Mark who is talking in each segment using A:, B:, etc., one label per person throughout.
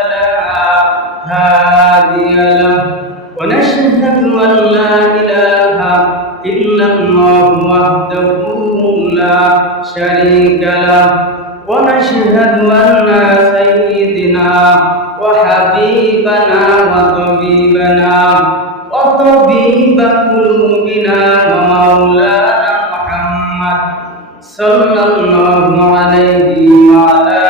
A: فلا هادي له ونشهد أن لا إله إلا الله وحده لا شريك له ونشهد أن سيدنا وحبيبنا وطبيبنا وطبيب قلوبنا ومولانا محمد صلى الله عليه وعلى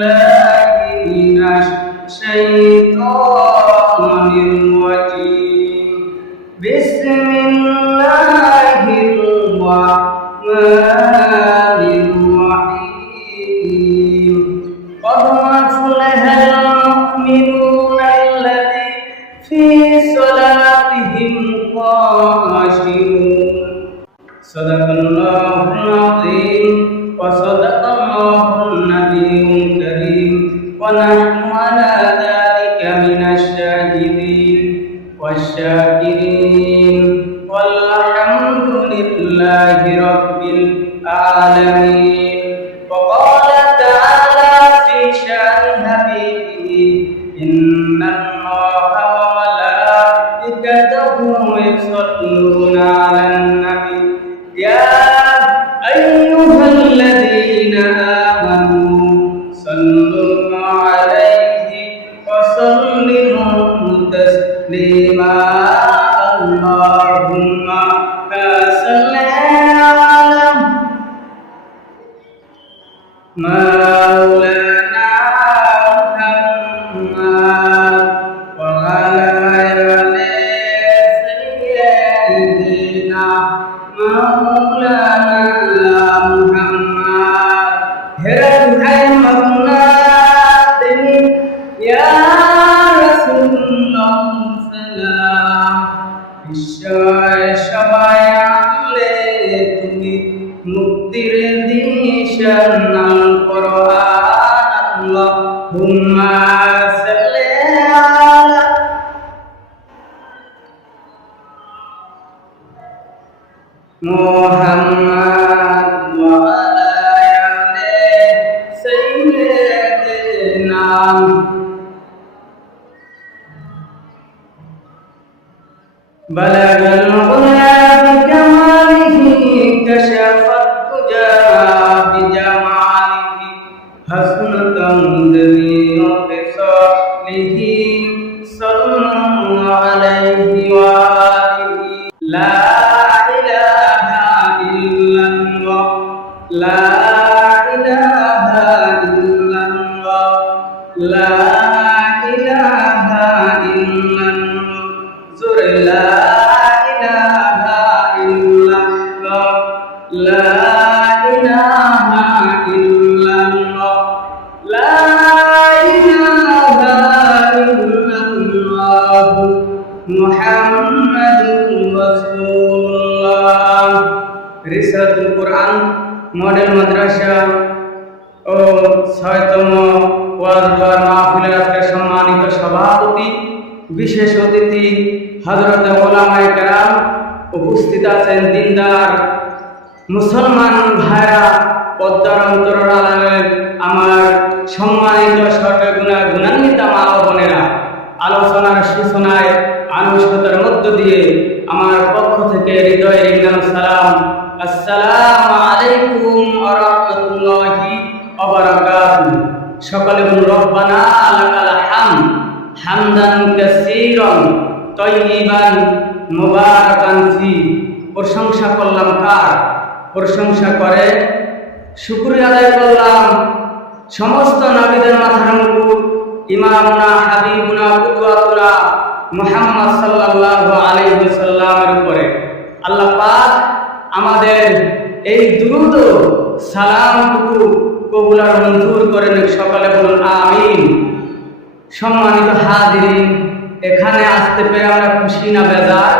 A: بالله من الشيطان الرجيم بسم الله الرحمن الرحيم قد أفلح المؤمنون الذين في صلاتهم خاشعون صدق الله لله رب العالمين. وقال تعالى في شأن حبيبه إن الله وملائكته يصلون على النبي. يا أيها الذين آمنوا صلوا عليه وسلموا تسليما. اللهم দিশার নাম কোরআন আল্লাহুম্মা محمد وعلى آل سيدنا بلغ العلا الله لا إله إلا الله لا إله إلا الله زر لا إله إلا الله لا إله إلا الله لا إله إلا الله محمد رسول الله রিসাতুল কোরআন, মডেল মাদ্রাসা ও ছয়তম ওয়াজ মাহফিলের আজকে সম্মানিত সভাপতি, বিশেষ অতিথি হজরত ওলামায়ে কেরাম উপস্থিত আছেন দিনদার মুসলমান ভাইরা পদ্মার অন্তরালের আমার সম্মানিত সর্বগুণা গুণান্বিতা মা বোনেরা, আলোচনার সূচনায় মানসিকতার মধ্য দিয়ে আমার পক্ষ থেকে হৃদয় রিঙ্গাম সালাম আসসালামু আলাইকুম ওয়া রাহমাতুল্লাহি বারাকাতুহু সকালে বলুন, রব্বানা লাকাল হামদ, হামদান কাসীরান তয়্যিবান মুবারাকান ফি। প্রশংসা করলাম কার? প্রশংসা করে। শুকরিয়া আদায় করলাম সমস্ত নবীদের মাথার মুকুট, ইমামুনা, হাবিবুনা কুদওয়াতুনা মুহাম্মদ সাল্লাল্লাহু আলাইহি ওয়াসাল্লামের উপরে। আল্লাহ পাক আমাদের এই দ্রুত সালামটুকু কবুল আর মঞ্জুর করেন সকালে বলুন, আমিন। সম্মানিত হাজিরিন, এখানে আসতে পেরে আমরা খুশি না বেজার?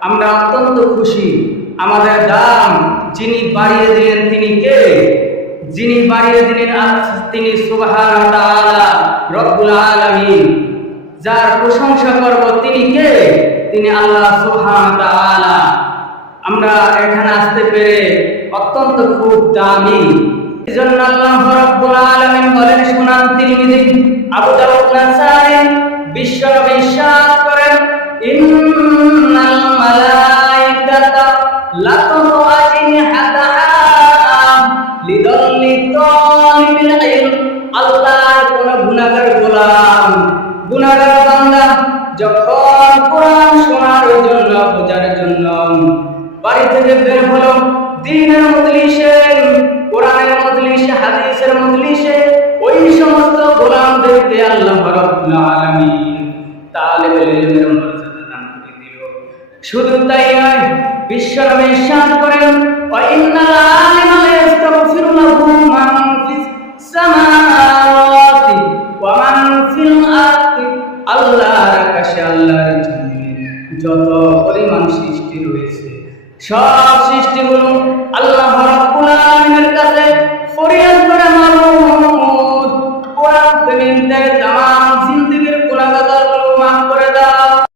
A: আমরা অত্যন্ত খুশি। আমাদের দাম যিনি বাড়িয়ে দিলেন তিনি কে? যিনি বাড়িয়ে দিলেন তিনি রব্বুল আলামিন। যার প্রশংসা করব তিনি কে? তিনি আল্লাহ তাআলা। আমরা এখানে আসতে পেরে অত্যন্ত খুব দামি। এজন্য আল্লাহ রাব্বুল আলামিন বলেন, শুনান তিরমিজি, আবু দাউদ নাসাই দিনের কোরআনের হাদিসের ওই সমস্ত গোলামদেরকে আল্লাহ রাব্বুল আলামিন মর্যাদা দান করে দিল। শুধু তাই নয় করেন যত পরিমাণ সৃষ্টি রয়েছে সব সৃষ্টিগুলো আল্লাহ রাব্বুল আলামিনের কাছে। ফরিয়াদ